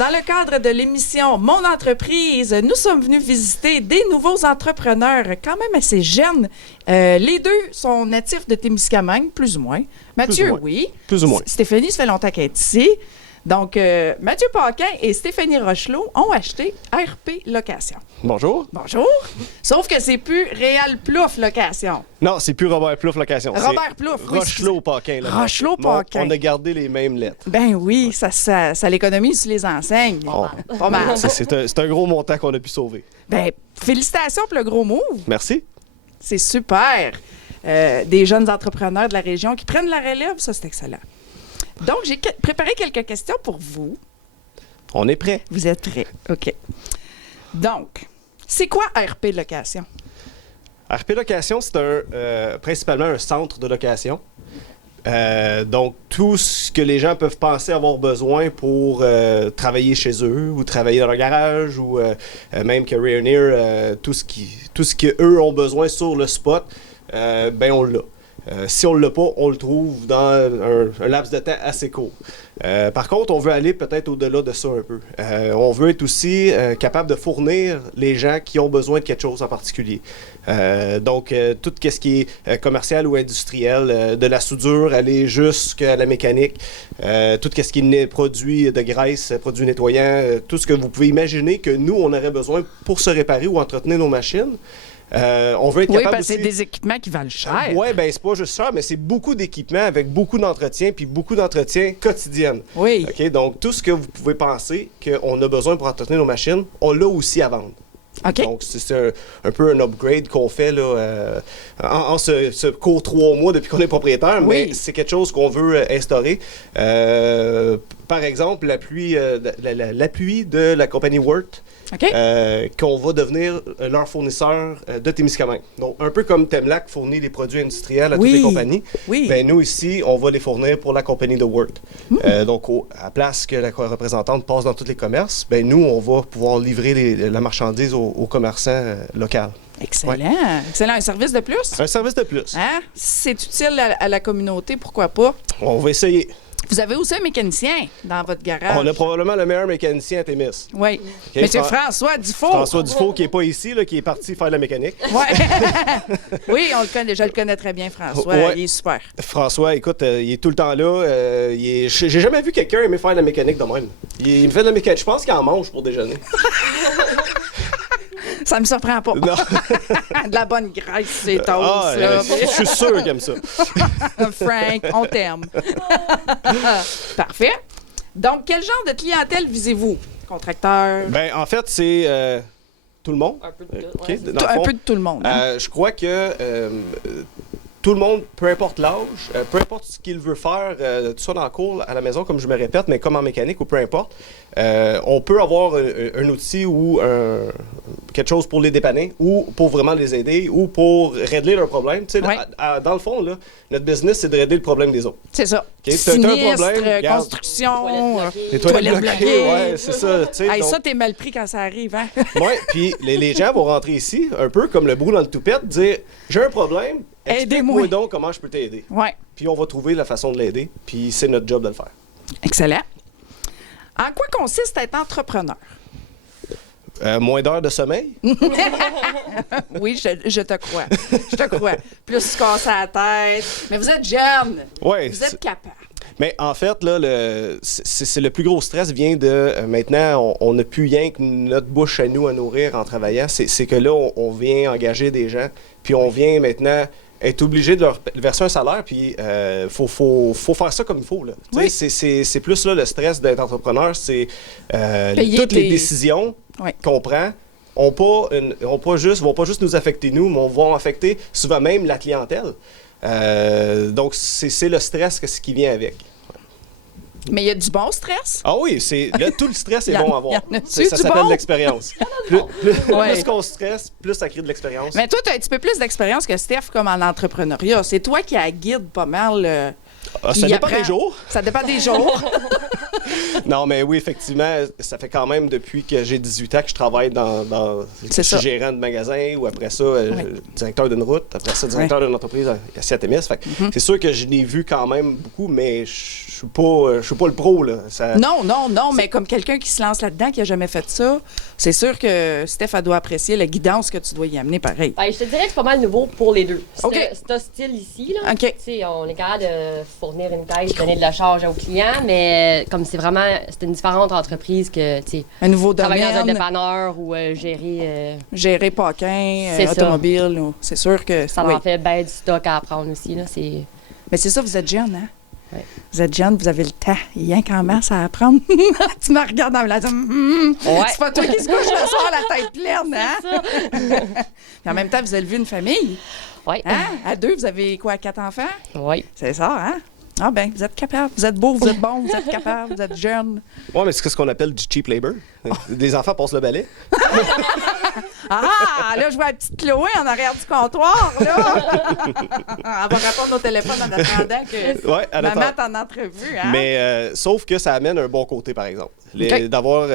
dans le cadre de l'émission Mon entreprise, nous sommes venus visiter des nouveaux entrepreneurs quand même assez jeunes. Les deux sont natifs de Témiscamingue, plus ou moins. Mathieu, Plus ou moins. oui. Plus ou moins. Stéphanie, ça fait longtemps qu'elle est ici. Donc, Mathieu Paquin et Stéphanie Rochelot ont acheté RP Location. Bonjour. Bonjour. Sauf que c'est plus Réal Plouf Location. Non, c'est plus Robert Plouf Location. Robert Plouf, oui. Rochelot-Paquin. Rochelot-Paquin. On a gardé les mêmes lettres. Ben oui, ça l'économise sur les enseignes. Pas mal. C'est un gros montant qu'on a pu sauver. Ben, félicitations pour le gros move. Merci. C'est super. Des jeunes entrepreneurs de la région qui prennent la relève, ça, c'est excellent. Donc, j'ai préparé quelques questions pour vous. On est prêt. Vous êtes prêts? OK. Donc, c'est quoi RP Location? RP Location, c'est principalement un centre de location. Donc, tout ce que les gens peuvent penser avoir besoin pour travailler chez eux ou travailler dans leur garage ou même que Rayonier, tout ce qu'eux ont besoin sur le spot, ben on l'a. Si on ne l'a pas, on le trouve dans un laps de temps assez court. Par contre, on veut aller peut-être au-delà de ça un peu. On veut être aussi capable de fournir les gens qui ont besoin de quelque chose en particulier. Donc, tout ce qui est commercial ou industriel, de la soudure, aller jusqu'à la mécanique, tout ce qui est produits de graisse, produits nettoyants, tout ce que vous pouvez imaginer que nous, on aurait besoin pour se réparer ou entretenir nos machines. On veut être capable parce que aussi... c'est des équipements qui valent cher. Oui, bien, c'est pas juste ça, mais c'est beaucoup d'équipements avec beaucoup d'entretien, puis beaucoup d'entretien quotidien. Oui. OK? Donc, tout ce que vous pouvez penser qu'on a besoin pour entretenir nos machines, on l'a aussi à vendre. OK. Donc, c'est un peu un upgrade qu'on fait là, en ce court 3 mois depuis qu'on est propriétaire, Oui. mais c'est quelque chose qu'on veut instaurer. Par exemple, l'appui de la compagnie Wort, OK. qu'on va devenir leur fournisseur de Témiscamingue. Donc, un peu comme Temlac fournit les produits industriels à toutes les compagnies, Oui. ben, nous ici, on va les fournir pour la compagnie de Wort. Donc, à place que la représentante passe dans tous les commerces, ben, nous, on va pouvoir livrer la marchandise aux commerçants locaux. Excellent. Ouais. Excellent. Un service de plus? Un service de plus. Hein? Si c'est utile à la communauté, pourquoi pas? On va essayer. Vous avez aussi un mécanicien dans votre garage. On a probablement le meilleur mécanicien à Témis. Oui. OK, Monsieur François Dufault. François Dufault, qui n'est pas ici, là, qui est parti faire de la mécanique. Ouais. Oui, on le connaît. Je le connais très bien, François. Ouais. Il est super. François, écoute, il est tout le temps là. J'ai jamais vu quelqu'un aimer faire de la mécanique de même. Il me fait de la mécanique. Je pense qu'il en mange pour déjeuner. Ça me surprend pas. Non. De la bonne graisse, c'est toast. Ah, là. je suis sûr qu'il aime ça. Frank, on t'aime. Parfait. Donc, quel genre de clientèle visez-vous? Contracteur? Ben, en fait, c'est tout le monde. Un peu de tout. OK? Ouais. Dans le Un fond, peu de tout le monde. Hein? je crois que tout le monde, peu importe l'âge, peu importe ce qu'il veut faire, tout ça dans la cour, à la maison, comme je me répète, mais comme en mécanique ou peu importe, on peut avoir un outil ou quelque chose pour les dépanner ou pour vraiment les aider ou pour régler leurs problèmes. Tu sais, Ouais. dans le fond, là, notre business, c'est de régler le problème des autres. C'est ça. OK? T'as un Sinistre, problème, regarde. construction. Toilettes Les toilettes Toilettes bloquées, bloquées. ouais, c'est ça. Tu sais, Hey, donc- ça, t'es mal pris quand ça arrive, hein? Ouais, puis les gens vont rentrer ici, un peu comme le brou dans le toupette, dire « J'ai un problème, Aidez-moi. explique-moi donc comment je peux t'aider. » Ouais. Puis on va trouver la façon de l'aider, puis c'est notre job de le faire. Excellent. En quoi consiste être entrepreneur? Moins d'heures de sommeil? Oui, je te crois. Je te crois. Plus se casser la tête. Mais vous êtes jeune. Ouais. Vous êtes capable. Mais en fait, là, c'est le plus gros stress vient de maintenant, on n'a plus rien que notre bouche à nous à nourrir en travaillant. C'est que là, on vient engager des gens, puis on vient maintenant être obligé de leur verser un salaire, puis faut faire ça comme il faut. Là. Oui. Tu sais, c'est plus là, le stress d'être entrepreneur, c'est Payer toutes les tes- décisions Oui. qu'on prend vont pas juste nous affecter nous, mais vont affecter souvent même la clientèle. Donc, c'est le stress ce qui vient avec. Mais il y a du bon stress. Ah oui, tout le stress est Y en- bon à avoir. y en a-tu Ça du s'appelle bon? l'expérience. Plus Ouais. qu'on stresse, plus ça crée de l'expérience. Mais toi, tu as un petit peu plus d'expérience que Steph comme en entrepreneuriat. C'est toi qui a guide pas mal. Ah, qui ça dépend apprend. des jours. Ça dépend des jours. Non, mais oui, effectivement, ça fait quand même depuis que j'ai 18 ans que je travaille C'est je ça. suis gérant de magasin ou après ça, Oui. directeur d'une route, après ça, directeur d'une entreprise ici à Témis. Fait que c'est sûr que je l'ai vu quand même beaucoup, mais je je suis pas le pro, là. Non, mais comme quelqu'un qui se lance là-dedans, qui a jamais fait ça, c'est sûr que Steph, elle doit apprécier la guidance que tu dois y amener pareil. Ben, je te dirais que c'est pas mal nouveau pour les deux. OK. Ce style ici, là, OK. tu sais, on est capable de fournir une tâche, donner de la charge aux clients, mais comme c'est une différente entreprise que, tu sais, Un nouveau travailler dans un domaine, dépanneur ou gérer, gérer Paquin, C'est ça. automobile, c'est sûr que... ça oui. en fait bien du stock à apprendre aussi, là. C'est... Mais c'est ça, vous êtes jeune, hein? Ouais. Vous êtes jeune, vous avez le temps. Il y a qu'en masse à apprendre. Tu me regardes dans la Ouais. C'est pas toi qui se couche le soir la tête pleine, hein? Puis en même temps, vous élevez une famille. Oui. Hein? À 2, vous avez quoi, 4 enfants? Oui. C'est ça, hein? Ah ben, vous êtes capable. Vous êtes beau, vous êtes bon, vous êtes capable, vous êtes jeune. Ouais, mais c'est ce qu'on appelle du cheap labor. Des enfants passent le balai. Ah, là, je vois la petite Chloé en arrière du comptoir, là. Elle va répondre au téléphone en attendant que Ouais, en maman attendant. t'en entrevue, hein? Mais sauf que ça amène un bon côté, par exemple. OK. D'avoir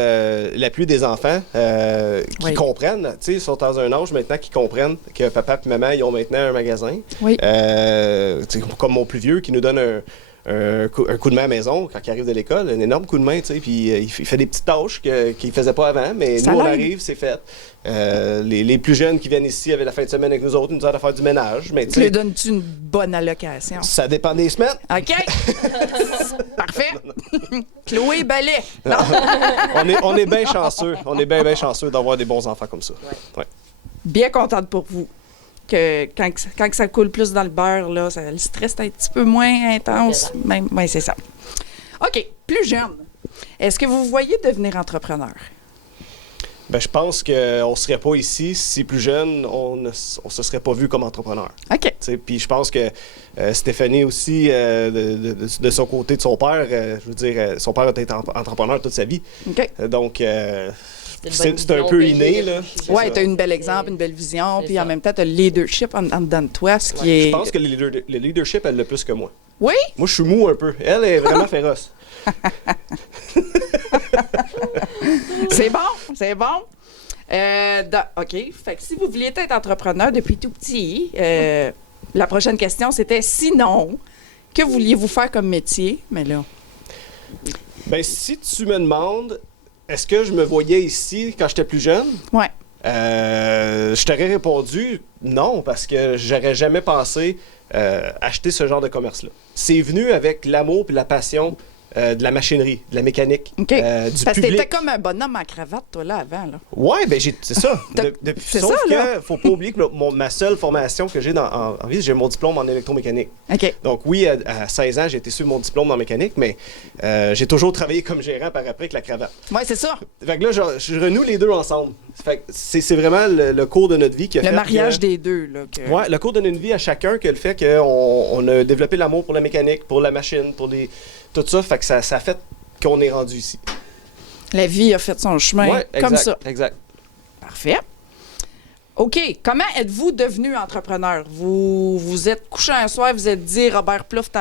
l'appui des enfants qui Oui. comprennent. Tu sais, ils sont dans un âge maintenant qui comprennent que papa et maman, ils ont maintenant un magasin. Oui. Tu sais, comme mon plus vieux qui nous donne un coup de main à la maison quand il arrive de l'école, un énorme coup de main, tu sais, puis il fait des petites tâches qu'il ne faisait pas avant, mais Ça nous, on l'aide. arrive, c'est fait. Les plus jeunes qui viennent ici avec la fin de semaine avec nous autres, ils nous aident à faire du ménage, mais tu Tu lui sais, donnes-tu une bonne allocation? ça dépend des semaines. OK? Parfait. Chloé Ballet. On est bien chanceux. On est bien chanceux d'avoir des bons enfants comme ça. Ouais. Bien contente pour vous. Que quand ça coule plus dans le beurre, là, le stress est un petit peu moins intense. Même, ouais, c'est ça. OK. Plus jeune. Est-ce que vous voyez devenir entrepreneur? Ben, je pense qu'on ne serait pas ici si plus jeune, on ne se serait pas vu comme entrepreneur. OK. Tu sais, puis je pense que Stéphanie aussi, de son côté, de son père, je veux dire, son père a été entrepreneur toute sa vie. OK. Donc, une bonne c'est un vision peu que inné, j'ai là. depuis. Ouais, ça. tu as une belle exemple, une belle vision, C'est puis en ça. même temps, tu as le leadership en dedans de toi, ce qui est. Je pense que le leadership, elle l'a plus que moi. Oui? Moi, je suis mou un peu. Elle est vraiment féroce. C'est bon, c'est bon. OK. Fait que si vous vouliez être entrepreneur depuis tout petit, la prochaine question, c'était sinon, que vouliez-vous faire comme métier? Mais là, Ben, si tu me demandes, est-ce que je me voyais ici quand j'étais plus jeune? ouais. Je t'aurais répondu non, parce que j'aurais jamais pensé acheter ce genre de commerce-là. C'est venu avec l'amour et la passion de la machinerie, de la mécanique, OK. du Parce que public. t'étais comme un bonhomme en cravate, toi, là, avant, là. Ouais, ben c'est ça. C'est Sauf ça, là. que faut pas oublier que ma seule formation que j'ai en vie, j'ai mon diplôme en électromécanique. OK. Donc oui, à 16 ans, j'ai été suivre mon diplôme en mécanique, mais j'ai toujours travaillé comme gérant par après avec la cravate. Ouais, c'est ça. Fait que là, je renoue les deux ensemble. Fait que c'est vraiment le cours de notre vie qui a fait Le mariage que- des deux, là. Que... Ouais, le cours de notre vie à chacun que le fait qu'on a développé l'amour pour la mécanique, pour la machine, tout ça. Fait que ça a fait qu'on est rendu ici. La vie a fait son chemin Ouais, comme exact, ça. Exact. Parfait. OK. Comment êtes-vous devenu entrepreneur? Vous êtes couché un soir, vous êtes dit Robert Plouffe,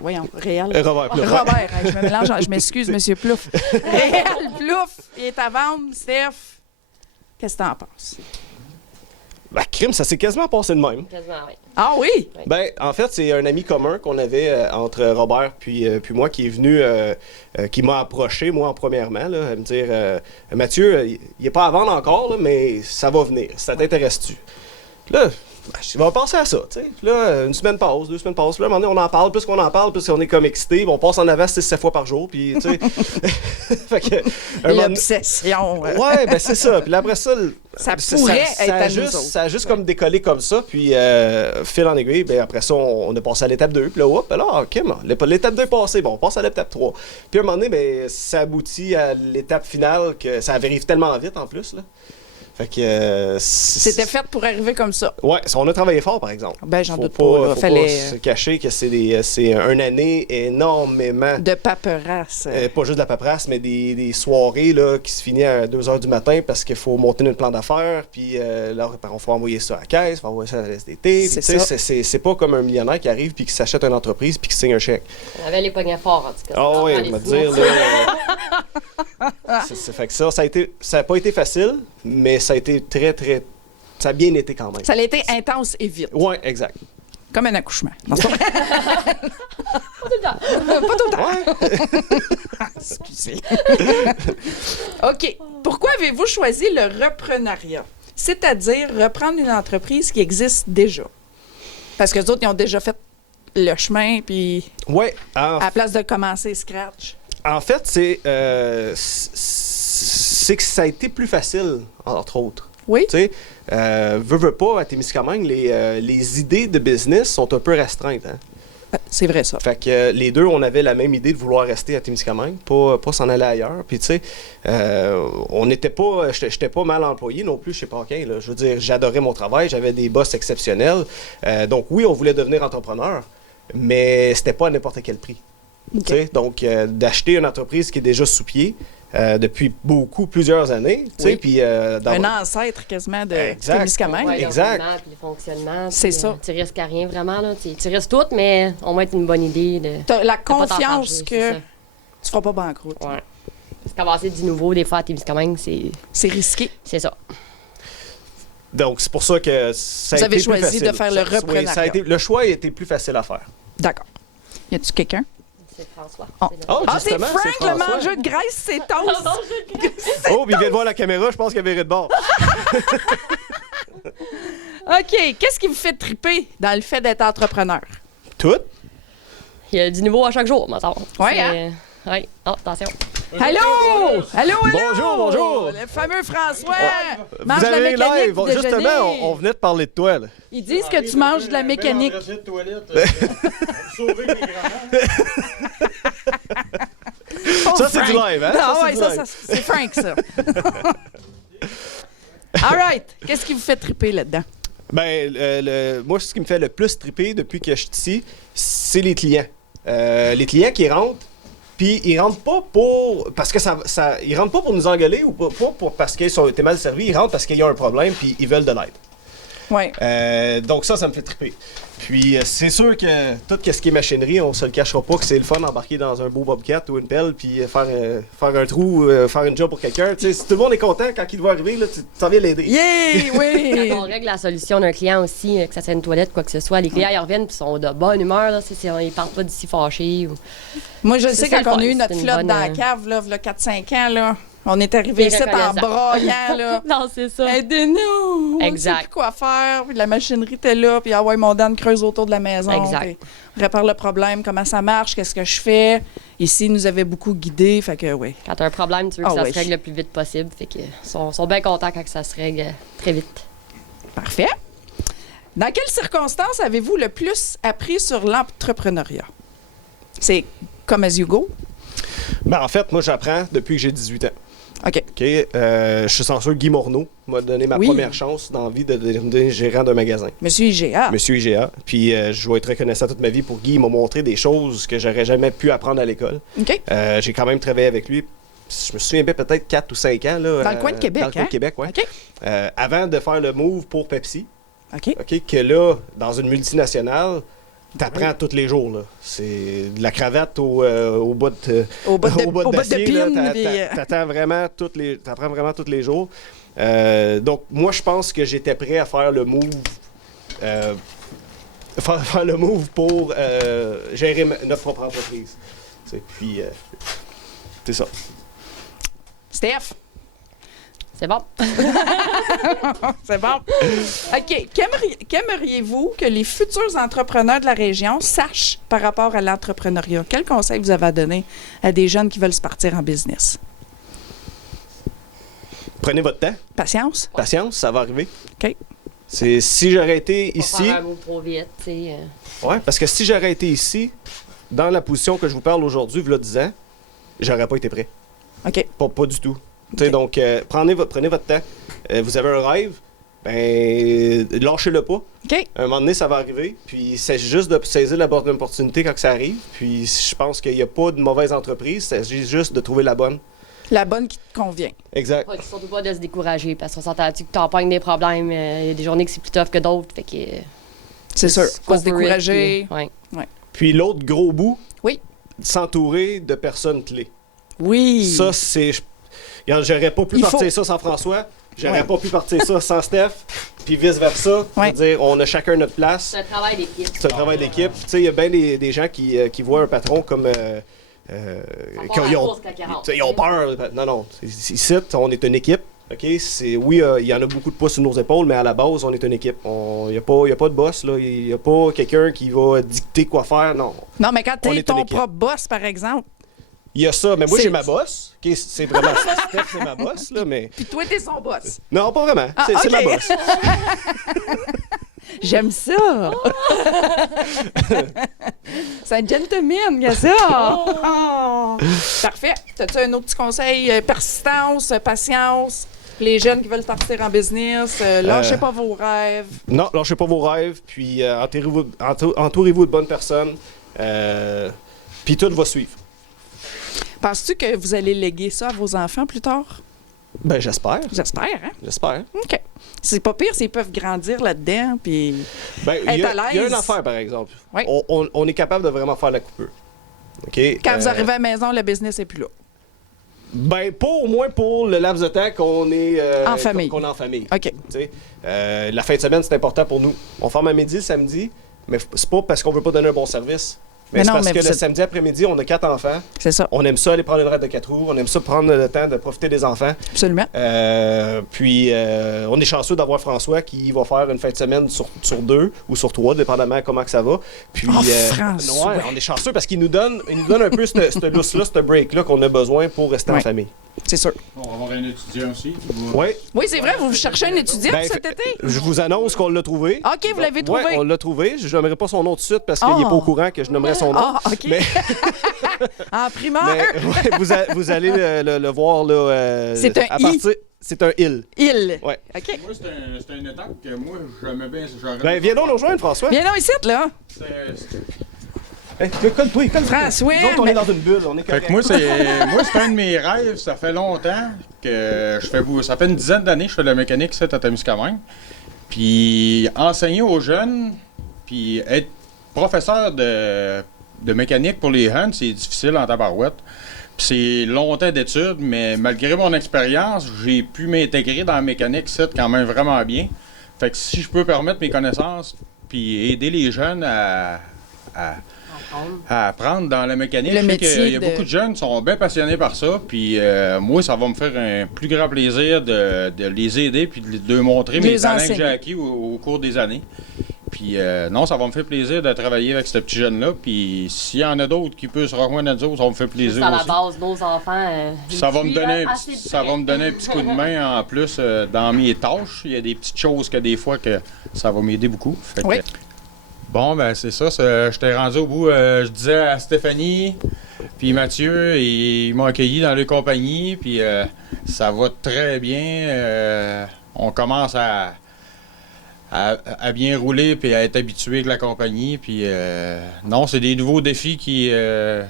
voyons, Réal. Robert Plouffe. Robert, hey, je me mélange, je m'excuse, Monsieur Plouffe. Réal Plouffe, il est à vendre, Steph. Qu'est-ce que t'en penses? Ben, crime, ça s'est quasiment passé de même. Quasiment, oui. Ah oui? Ben, en fait, c'est un ami commun qu'on avait entre Robert puis moi qui est venu, qui m'a approché, moi, en premièrement, là, à me dire Mathieu, il n'est pas à vendre encore, là, mais ça va venir. Ça t'intéresse-tu? Là, ben, je vais penser à ça, tu sais. Là, une semaine passe, 2 semaines passent. Là, à un moment donné, on en parle. Plus qu'on en parle, plus on est comme excité. On passe en avant 6-7 fois par jour. Puis, tu sais. Fait que, un moment donné- L'obsession. Ouais, ben c'est ça. Puis là, après ça, Ça pourrait être à nous juste, autres. ça a juste comme décollé comme ça. Puis, fil en aiguille, ben après ça, on est passé à l'étape 2. Puis là, hop, là, OK, bon, l'étape 2 est passée. Bon, on passe à l'étape 3. Puis à un moment donné, ben, ça aboutit à l'étape finale que ça arrive tellement vite en plus. Là. Fait que. C'était fait pour arriver comme ça. Ouais, on a travaillé fort, par exemple. Ben, j'en Faut doute pas. Là. Faut Fallait pas se cacher que c'est une année énormément. de paperasse. Pas juste de la paperasse, mais des soirées là, qui se finissent à 2 h du matin parce qu'il faut monter notre plan d'affaires, puis là, on faut envoyer ça à la caisse, il faut envoyer ça à la SDT. puis, C'est tu sais, ça. c'est pas comme un millionnaire qui arrive puis qui s'achète une entreprise puis qui signe un chèque. On avait les pognets forts, en tout cas. Ah oui, Dans on les va te fous. dire. Là, fait que ça a pas été facile, mais ça a été ça a bien été quand même. Ça a été intense et vite. Ouais, exact. Comme un accouchement. Non, c'est pas vrai. Pas tout le temps. Pas tout le temps. Excusez. OK. Pourquoi avez-vous choisi le reprenariat? C'est-à-dire reprendre une entreprise qui existe déjà. Parce que les autres, ils ont déjà fait le chemin, puis Ouais, à la place de commencer scratch. en fait, c'est que ça a été plus facile, entre autres. Oui? Tu sais, veux pas, à Témiscamingue, les idées de business sont un peu restreintes. Hein? C'est vrai, ça. Fait que les deux, on avait la même idée de vouloir rester à Témiscamingue, pas s'en aller ailleurs. Puis tu sais, on n'était pas, j'étais pas mal employé non plus chez Paquin. Là. Je veux dire, j'adorais mon travail, j'avais des boss exceptionnels. Donc oui, on voulait devenir entrepreneur, mais c'était pas à n'importe quel prix. OK. Tu sais, donc d'acheter une entreprise qui est déjà sous pied depuis plusieurs années, tu sais, Oui. puis Un ancêtre quasiment de Exact. Témiscamingue. Ouais, Exact. l'environnement puis le fonctionnement. C'est puis, ça. Tu risques à rien vraiment. Là. Tu risques tout, mais au moins, c'est une bonne idée de. T'as la de pas t'en confiance charger, que c'est tu feras pas banqueroute. ça. Ouais. Parce qu'avancer du nouveau, des fois, à Témiscamingue, C'est risqué. c'est ça. Donc c'est pour ça que ça a Vous été avez plus choisi facile. de faire le Oui, reprenariat. le choix a été plus facile à faire. D'accord. Y a-tu quelqu'un? C'est François. Oh. C'est Oh, Ah, c'est justement, Frank, c'est le François. mangeur de graisse, c'est toast! Oh, puis il vient de voir la caméra, je pense qu'il y avait de bord. OK. Qu'est-ce qui vous fait triper dans le fait d'être entrepreneur? Tout? Il y a du nouveau à chaque jour, maintenant. Ouais, hein? Oui. Oh, attention. Allô? Allô, allô? Bonjour, bonjour. Le fameux François! Vous Mange la avez mécanique live. du déjeuner. Justement, on venait de parler de toi. Là. Ils disent que tu manges de la mécanique. Oh, Ça, c'est du Frank. live, hein? Ah Ça, c'est ouais, du ça, live. c'est Frank, ça. All right. Qu'est-ce qui vous fait triper là-dedans? Ben, moi, ce qui me fait le plus triper depuis que je suis ici, c'est les clients. Les clients qui rentrent, puis ils rentrent pas pour... Parce que ils rentrent pas pour nous engueuler ou pas parce qu'ils ont été mal servis. Ils rentrent parce qu'il y a un problème, puis ils veulent de l'aide. Oui. Donc ça me fait triper. Puis c'est sûr que tout ce qui est machinerie, on se le cachera pas que c'est le fun d'embarquer dans un beau bobcat ou une pelle puis faire un trou, faire une job pour quelqu'un. Tu sais, si tout le monde est content quand il doit arriver, là, tu t'en viens l'aider. Yeah! Oui! Quand on règle la solution d'un client aussi, que ça soit une toilette, quoi que ce soit, les clients ils reviennent et sont de bonne humeur. Là, ils partent pas d'ici fâchés. Ou... Moi, je C'est sais, ça, quand le on a eu fun, notre c'est une flotte bonne, dans la cave, là, 4-5 ans, là, on est arrivé ici en reconnaissant. braillant, là. Non, c'est ça. Aidez-nous! Exact. On sait plus quoi faire. Puis la machinerie était là. Puis, ah ouais, mon Dan creuse autour de la maison. Exact. Puis répare le problème, comment ça marche, qu'est-ce que je fais. Ici, ils nous avaient beaucoup guidés. Fait que, oui. Quand tu as un problème, tu veux que Ah ça oui. se règle le plus vite possible. Fait que sont bien contents quand ça se règle très vite. Parfait. Dans quelles circonstances avez-vous le plus appris sur l'entrepreneuriat? C'est comme as you go? Ben, en fait, moi, j'apprends depuis que j'ai 18 ans. OK. OK? Je suis censure Guy Morneau m'a donné ma Oui. première chance dans la vie de devenir gérant d'un magasin. Monsieur IGA. Monsieur IGA. Puis je vais être reconnaissant toute ma vie pour Guy. Il m'a montré des choses que j'aurais jamais pu apprendre à l'école. OK. J'ai quand même travaillé avec lui. Je me souviens bien, peut-être 4 ou 5 ans. Là, Dans le coin de Québec, Dans le coin hein? de Québec, oui. OK. Avant de faire le move pour Pepsi, OK. OK, que là, dans une multinationale, t'apprends tous les jours. Là. C'est de la cravate au bout de Au bout de, au bout au bout de d'acier, là, pin. puis, t'apprends vraiment tous les jours. Donc, moi, je pense que j'étais prêt à faire le move. Faire le move pour gérer notre propre entreprise. Tu sais, puis, c'est ça. Steph, C'est bon. c'est bon. OK. Qu'aimeriez-vous que les futurs entrepreneurs de la région sachent par rapport à l'entrepreneuriat? Quel conseil vous avez à donner à des jeunes qui veulent se partir en business? Prenez votre temps. Patience? Patience, ça va arriver. OK. Si j'aurais été Pas ici... faire un mot trop vite, tu sais. Ouais, parce que si j'aurais été ici, dans la position que je vous parle aujourd'hui, v'là 10 ans, j'aurais pas été prêt. OK. Pas du tout. Tu sais, Ok. donc, prenez votre temps. Vous avez un rêve, ben, lâchez-le pas. OK. À un moment donné, ça va arriver. Puis, c'est juste de saisir la bonne opportunité quand ça arrive. Puis, je pense qu'il n'y a pas de mauvaise entreprise. C'est juste de trouver la bonne. La bonne qui te convient. Exact. Ouais, surtout pas de se décourager parce qu'on s'entend-tu que t'en pognes des problèmes. Il y a des journées que c'est plus tough que d'autres. Fait que. C'est sûr. Just Pas se go for it, décourager. puis- ouais. Puis, l'autre gros bout, Oui. s'entourer de personnes clés. Oui. Ça, c'est... J'aurais pas pu Il faut. partir ça sans François. J'aurais Ouais. pas pu partir ça sans Steph. puis vice-versa. Ouais. C'est-à-dire, on a chacun notre place. C'est un travail d'équipe. C'est un travail d'équipe. Tu sais, il y a bien des gens qui voient un patron comme... ils ont peur. Non. Ici, on est une équipe. OK? Oui, il y en a beaucoup de poids sur nos épaules, mais à la base, on est une équipe. Il n'y a pas de boss, là. Il n'y a pas quelqu'un qui va dicter quoi faire, non. Non, mais quand On t'es est une ton équipe. propre boss, par exemple, Il y a ça, mais moi, C'est- j'ai ma boss. OK? C'est vraiment Steph, c'est ma boss, là, mais... puis toi, t'es son boss. Non, pas vraiment. Ah, C'est ma OK. boss. J'aime ça. C'est un gentleman, il y a ça. Oh. Parfait. As-tu un autre petit conseil? Persistance, patience. Les jeunes qui veulent partir en business, lâchez pas vos rêves. Non, lâchez pas vos rêves, puis entourez-vous de bonnes personnes, puis tout va suivre. Penses-tu que vous allez léguer ça à vos enfants plus tard? Ben, j'espère. J'espère, hein? J'espère. OK. C'est pas pire s'ils peuvent grandir là-dedans, puis... Ben, il y Être a à il y a l'aise. une affaire, par exemple. Oui. On est capable de vraiment faire la coupure. OK? Quand vous arrivez à la maison, le business n'est plus là. Ben, pas au moins pour le laps de temps qu'on est En famille. qu'on est en famille. OK. Tu sais, la fin de semaine, c'est important pour nous. On ferme à midi le samedi, mais c'est pas parce qu'on veut pas donner un bon service. Mais Mais c'est non, parce mais que vous le êtes- samedi après-midi, on a 4 enfants. C'est ça, On aime ça aller prendre une ride de 4 roues. On aime ça prendre le temps de profiter des enfants. absolument. Puis, on est chanceux d'avoir François qui va faire une fin de semaine sur 2 ou sur 3, dépendamment comment que ça va. Puis, Oh, François! ouais, on est chanceux parce qu'il nous donne un peu ce lousse-là, ce break-là qu'on a besoin pour rester en Ouais. famille. C'est sûr. On va avoir un étudiant aussi. Oui. Oui, c'est vrai, vous cherchez un étudiant Ben, cet été? Je vous annonce qu'on l'a trouvé. OK, vous l'avez trouvé. Oui, on l'a trouvé. Je nommerai pas son nom tout de suite parce qu'il n'est Oh. pas au courant que je nommerai son nom. Ah, OK. Mais, En primaire, mais, ouais, vous allez le voir là. C'est un à I. partir- C'est un il. il. Ouais. OK. Moi, c'est une étape que moi, j'aimais bien. Ben, viens donc nous rejoindre, François. Viens donc ici, là. Hey, colle-toi, colle-toi. François, Nous autres, on mais- est dans une bulle. On est Fait correct. que moi, c'est un de mes rêves. Ça fait longtemps que je fais. Ça fait une dizaine d'années que je fais de la mécanique ici à Témiscamingue. Puis enseigner aux jeunes, puis être professeur de mécanique pour les jeunes, c'est difficile en tabarouette. Puis c'est longtemps d'études, mais malgré mon expérience, j'ai pu m'intégrer dans la mécanique ici quand même vraiment bien. Fait que si je peux permettre mes connaissances, puis aider les jeunes à apprendre dans la mécanique. Le Je sais métier qu'il y a de- beaucoup de jeunes qui sont bien passionnés par ça. Puis moi, ça va me faire un plus grand plaisir de les aider puis de montrer De mes les talents que enseigner. j'ai acquis au cours des années. Puis non, ça va me faire plaisir de travailler avec ce petit jeune-là. Puis s'il y en a d'autres qui peuvent se rejoindre à nous autres, ça va me faire Juste plaisir à la aussi. base, nos enfants. Puis ça va me donner, assez de ça va près. me donner un petit coup de main en plus dans mes tâches. Il y a des petites choses que des fois que ça va m'aider beaucoup. Fait que, Oui. bon, ben c'est ça. Je t'ai rendu au bout. Je disais à Stéphanie, puis Mathieu, ils m'ont accueilli dans leur compagnie. Puis ça va très bien. On commence à bien rouler puis à être habitué avec la compagnie. Puis non, c'est des nouveaux défis que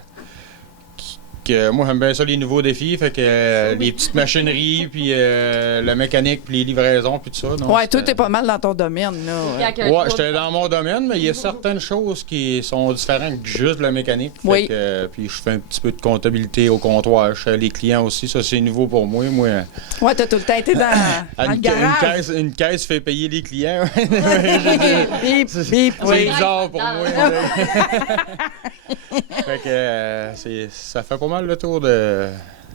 moi j'aime bien ça, les nouveaux défis. Fait que les petites machineries, puis la mécanique, puis les livraisons, puis tout ça. Non, Ouais, toi, c'était- t'es pas mal dans ton domaine, là. Quand un Ouais, groupe- j'étais dans mon domaine, mais il y a certaines choses qui sont différentes que juste de la mécanique. Fait Oui. que, puis je fais un petit peu de comptabilité au comptoir. Je fais les clients aussi, ça c'est nouveau pour moi. Moi, Ouais, t'as tout le temps été dans le garage. une caisse fait payer les clients. Bip, bip, C'est oui. bizarre pour moi. Fait que ça fait pas mal le tour de.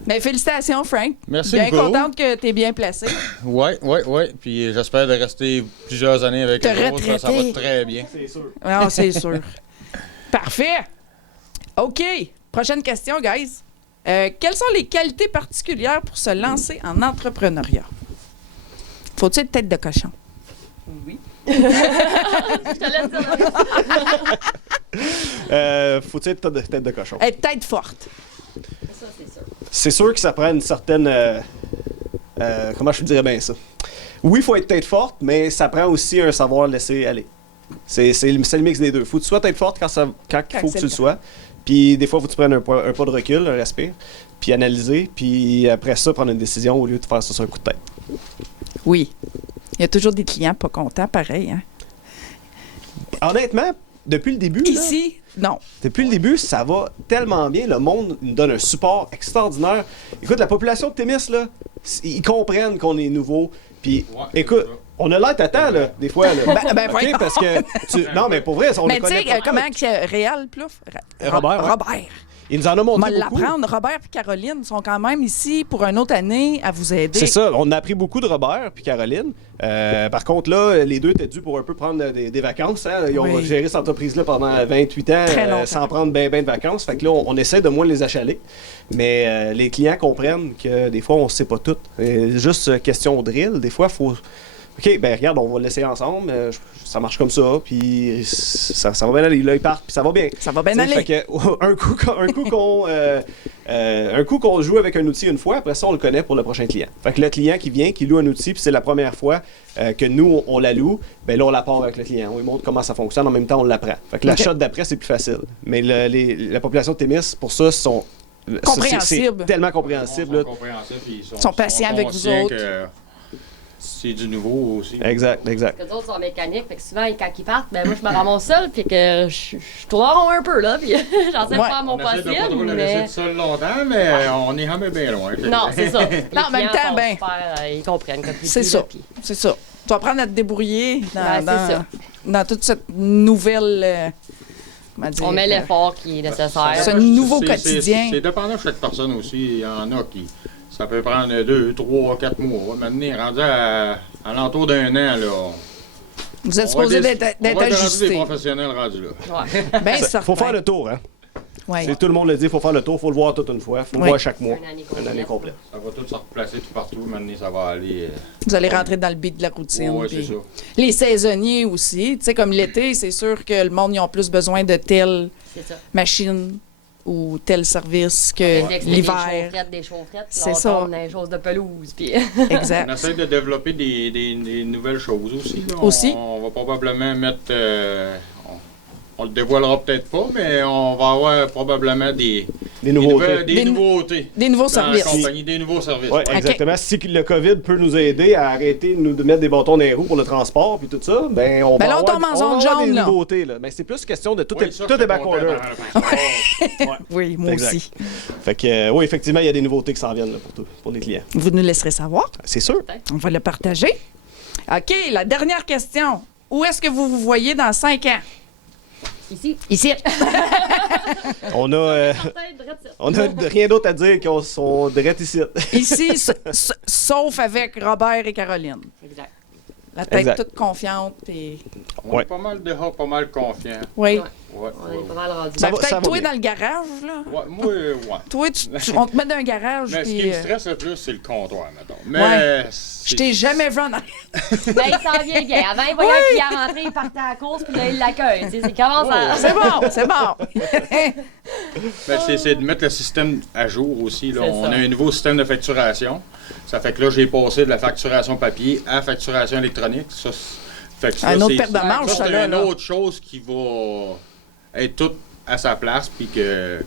Mais félicitations, Frank. Merci Bien beaucoup. contente que t'es bien placé. Ouais. Puis j'espère de rester plusieurs années avec Te eux autres. Ça va retraiter. très bien. C'est sûr. Non, c'est sûr. Parfait. OK. Prochaine question, guys. Quelles sont les qualités particulières pour se lancer en entrepreneuriat? Faut-il être tête de cochon? Oui. Je te laisse dire. Faut-il être tête de cochon? Être tête forte. Ça, c'est sûr. C'est sûr que ça prend une certaine... comment je te dirais bien ça? Oui, il faut être tête forte, mais ça prend aussi un savoir laisser aller. C'est le mix des deux. Faut que tu sois tête forte quand il faut que c'est tu le le sois. Puis des fois, il faut que tu prennes un pas de recul, un respire, puis analyser, puis après ça, prendre une décision au lieu de faire ça sur un coup de tête. Oui. Il y a toujours des clients pas contents, pareil. Hein? Honnêtement, depuis le début, là, Ici, non. depuis le début, ça va tellement bien. Le monde nous donne un support extraordinaire. Écoute, la population de Témis, là, ils comprennent qu'on est nouveau. Puis, Ouais, écoute, c'est ça. on a l'air tata, là, des fois. Là. Ben, OK, voyons. parce que... Non, mais pour vrai, on Mais le tu connaît sais, pas. comment que Réal Plouf? Robert, ouais. Robert. Il nous en a On va montré beaucoup. l'apprendre. Robert et Caroline sont quand même ici pour une autre année à vous aider. C'est ça, on a appris beaucoup de Robert puis Caroline. Par contre, là, les deux étaient dû pour un peu prendre des vacances. Hein. Ils ont Oui. géré cette entreprise-là pendant 28 ans Très longtemps. sans prendre ben de vacances. Fait que là, on essaie de moins les achaler. Mais les clients comprennent que des fois, on ne sait pas tout. Juste question de drill, des fois, il faut... OK, ben regarde, on va l'essayer ensemble. Ça marche comme ça, puis ça va bien aller. Là, ils partent, puis ça va bien. Ça va bien T'sais, aller. Fait que, un coup qu'on joue avec un outil une fois, après ça, on le connaît pour le prochain client. Fait que le client qui vient, qui loue un outil, puis c'est la première fois que nous, on la loue, ben là, on la part avec le client. On lui montre comment ça fonctionne, en même temps, on l'apprend. Fait que la OK. shot d'après, c'est plus facile. Mais la population de Témis, pour ça, sont... Compréhensible. C'est tellement compréhensible. Ils là. sont compréhensifs, ils sont patients avec vous conscients autres. que c'est du nouveau aussi. Exact. Les autres sont mécaniques, fait que souvent, quand ils partent, ben moi, je me ramasse seule, puis que je tourne en rond un peu, là, puis j'essaie de faire mon On essaie de pas trop possible, le laisser mais... tout seul longtemps, mais on est jamais bien loin. Non, c'est ça. Non, en même temps, ben, ils comprennent. Quand C'est ça. C'est ça. Tu vas apprendre à te débrouiller Ouais, c'est ça. dans toute cette nouvelle... comment dire? On met l'effort qui est nécessaire. C'est un nouveau C'est- quotidien. C'est dépendant de chaque personne aussi. Il y en a qui. Ça peut prendre 2, 3, 4 mois. Maintenant, rendu à l'entour d'un an, là. Vous êtes on supposé va d'être on va être rendu ajusté. des professionnels rendus là. Ouais. Bien certain. Faut faire le tour, hein. Ouais. C'est tout le monde le dit, faut faire le tour, faut le voir toute une fois, faut le Oui. voir chaque mois. Une année complète. Ça va tout se replacer tout partout. Maintenant, ça va aller. Vous allez rentrer dans le beat de la routine. Ouais, c'est puis ça. les saisonniers aussi. Tu sais, comme l'été, c'est sûr que le monde, ils ont plus besoin de telle C'est ça. machine ou tel service que Des l'hiver. chaufferettes, puis C'est on ça. tombe dans les choses de pelouse, puis... Exact. On essaie de développer des nouvelles choses aussi. Là. Aussi. On va probablement mettre. On le dévoilera peut-être pas, mais on va avoir probablement des nouveautés. Des nouveautés. Des nouveaux Dans la services. compagnie, des nouveaux services. Oui, ouais. exactement. Si le COVID peut nous aider à arrêter de mettre des bâtons dans les roues pour le transport puis tout ça, ben on Ben va là, on avoir, tombe en on va zone avoir jaune, des là. nouveautés. Là. Mais c'est plus question de tout Oui, est, ça, tout je est back suis order. content. Oui, moi Exact. aussi. Fait que, oui, effectivement, il y a des nouveautés qui s'en viennent là, pour les clients. Vous nous laisserez savoir. C'est sûr. On va le partager. OK, la dernière question. Où est-ce que vous vous voyez dans 5 ans? Ici. Ici. On a, on a rien d'autre à dire qu'on sont direct ici. Ici, sauf avec Robert et Caroline. Exact. La tête Exact. toute confiante. Et... On Ouais. est pas mal déjà, pas mal confiant. Oui. Ouais. Ouais, On est pas mal rendus. Ça Ben, va- peut-être va toi bien. dans le garage, là. Ouais, moi, ouais. Toi, on te met dans un garage. Mais ce puis, qui me stresse le plus, c'est le comptoir, mettons. Mais Ouais. c'est- je t'ai jamais vu en arrière. Ben, il s'en vient bien. Avant, il voyait un client rentrer, il partait à la course, puis là, il l'accueille. Tu sais, c'est comment ça... C'est bon, c'est bon. ben, c'est de mettre le système à jour aussi. Là. C'est On ça. a un nouveau système de facturation. Ça fait que là, j'ai passé de la facturation papier à facturation électronique. Ça, fait que ça, Un autre c'est- paire de manches, ça, ça, c'est là, une là. autre chose qui va être toute à sa place, puis que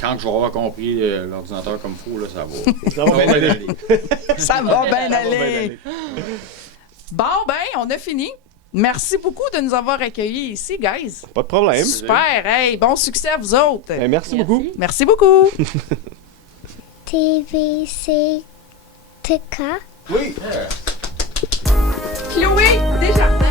quand je vais avoir compris l'ordinateur comme il faut, là, ça va. Ça va bien aller. Ça va bien Ça va bien aller. aller. Bon, ben, on a fini. Merci beaucoup de nous avoir accueillis ici, guys. Pas de problème. Super. Hey, bon succès à vous autres. Ben, merci beaucoup. Merci beaucoup. TVC TK. Oui. Chloé, Desjardins.